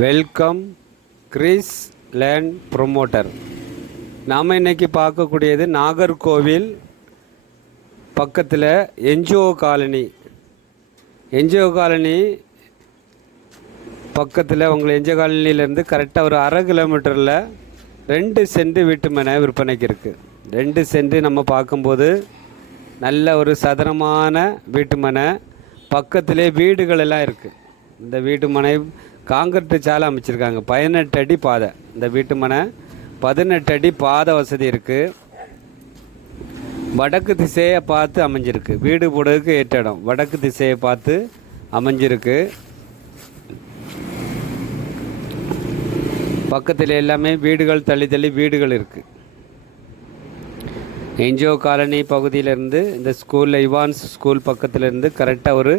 Welcome Chris land promoter. நாம் இன்றைக்கி பார்க்கக்கூடியது நாகர்கோவில் பக்கத்தில் என்ஜிஓ காலனி. என்ஜிஓ காலனி பக்கத்தில் உங்கள் என்ஜிஓ காலனிலேருந்து கரெக்டாக ஒரு 1/2 கிலோமீட்டரில் 2 சென்ட் வீட்டு மனை விற்பனைக்கு இருக்குது. 2 சென்ட் நம்ம பார்க்கும்போது நல்ல ஒரு சதுரமான வீட்டு மனை, பக்கத்திலே வீடுகள் எல்லாம் இருக்குது. இந்த வீட்டு மனை காங்கிரீட்டு சாலை அமைச்சிருக்காங்க. 18 அடி பாதை. இந்த வீட்டு மனை 18 அடி பாதை வசதி இருக்குது. வடக்கு திசையை பார்த்து அமைஞ்சிருக்கு. வீடு போடுறதுக்கு ஏற்ற இடம் வடக்கு திசையை பார்த்து அமைஞ்சிருக்கு. பக்கத்தில் எல்லாமே வீடுகள் தள்ளி தள்ளி வீடுகள் இருக்குது. என்ஜிஓ காலனி பகுதியிலேருந்து இந்த ஸ்கூலில் இவான்ஸ் ஸ்கூல் பக்கத்துலேருந்து கரெக்டாக ஒரு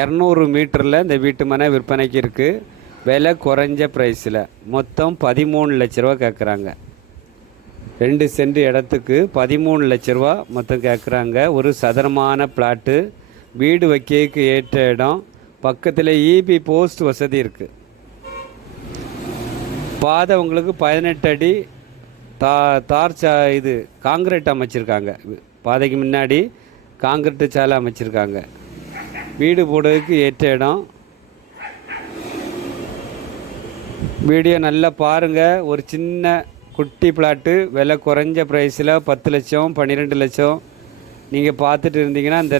200 மீட்டரில் இந்த வீட்டு மனை விற்பனைக்கு இருக்குது. விலை குறைஞ்ச ப்ரைஸில் மொத்தம் 13 லட்ச ரூபா கேட்குறாங்க. 2 சென்ட் இடத்துக்கு 13 லட்ச ரூபா மொத்தம் கேட்குறாங்க. ஒரு சதுரமான பிளாட்டு, வீடு வைக்கிறதுக்கு ஏற்ற இடம், பக்கத்தில் இபி போஸ்ட் வசதி இருக்குது. பாதை உங்களுக்கு 18 அடி இது காங்கிரீட் அமைச்சிருக்காங்க. பாதைக்கு முன்னாடி காங்கிரீட்டு சாலை அமைச்சிருக்காங்க. வீடு போடுறதுக்கு ஏற்ற இடம். வீடியோ நல்லா பாருங்கள். ஒரு சின்ன குட்டி பிளாட்டு, விலை குறைஞ்ச ப்ரைஸில் 10 லட்சம் 12 லட்சம் நீங்கள் பார்த்துட்டு இருந்தீங்கன்னா அந்த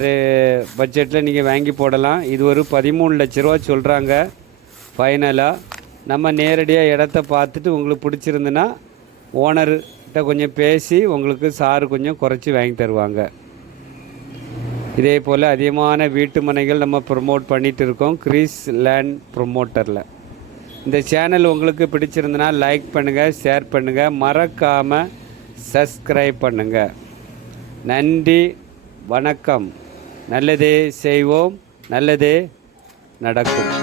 பட்ஜெட்டில் நீங்கள் வாங்கி போடலாம். இது ஒரு 13 லட்ச ரூபா சொல்கிறாங்க ஃபைனலாக. நம்ம நேரடியாக இடத்த பார்த்துட்டு உங்களுக்கு பிடிச்சிருந்துன்னா ஓனர்கிட்ட கொஞ்சம் பேசி உங்களுக்கு சாரு கொஞ்சம் குறைச்சி வாங்கி தருவாங்க. இதே போல் அதிகமான வீட்டு மனைகள் நம்ம ப்ரொமோட் பண்ணிகிட்டு இருக்கோம் கிறிஸ் லேண்ட் ப்ரொமோட்டரில். இந்த சேனல் உங்களுக்கு பிடிச்சிருந்தனா லைக் பண்ணுங்கள், ஷேர் பண்ணுங்கள், மறக்காமல் சப்ஸ்கிரைப் பண்ணுங்கள். நன்றி, வணக்கம். நல்லதே செய்வோம், நல்லதே நடக்கும்.